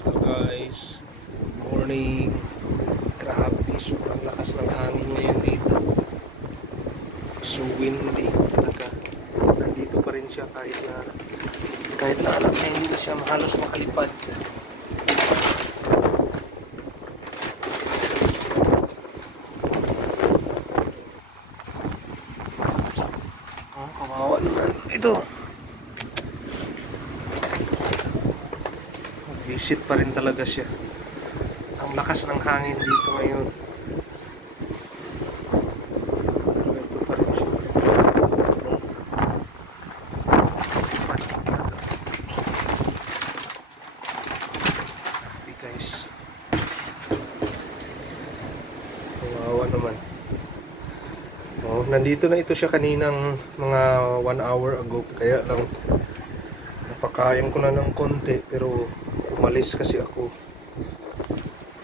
Hello guys, morning. Grabe, sobrang lakas ng hangin ngayon dito. So windy talaga. Nandito pa rin siya kahit na alam na hindi na siya halos makalipad. Kawawa naman ito. Visit pa rin talaga siya. Ang lakas ng hangin dito ngayon. Pero ito pa rin siya. Happy guys. Kawawa naman. Oh, nandito na ito siya kaninang mga 1 hour ago. Kaya lang napakain ko na ng konti pero umalis kasi ako.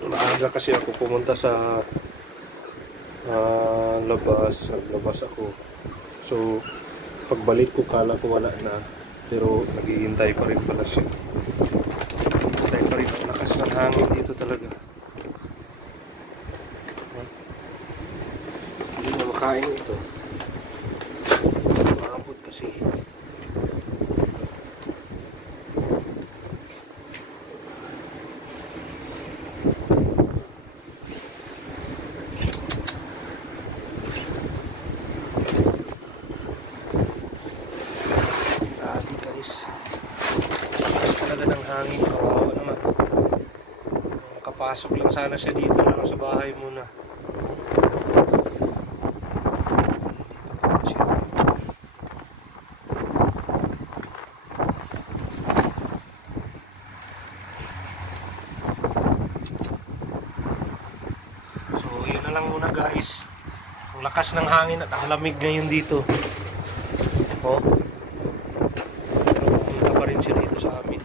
Maaga kasi ako pumunta sa labas ako. So pagbalik ko kala ko wala na, pero naghihintay pa rin pala siya. Hintay pa rin ang lakas ng hangin dito talaga. Hindi na makain ito. Maabot kasi. Lakas talaga ng hangin, kawawa naman. Kapasok lang sana siya dito lang sa bahay muna. Dito pa siya. So yun na lang muna guys. Ang lakas ng hangin at ang lamig ngayon dito. Oh. Pa rin siya dito sa amin.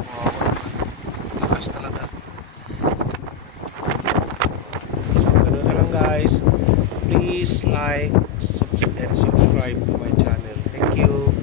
Wow, lakas talaga. So ganoon na lang guys. Please like and subscribe to my channel. Thank you.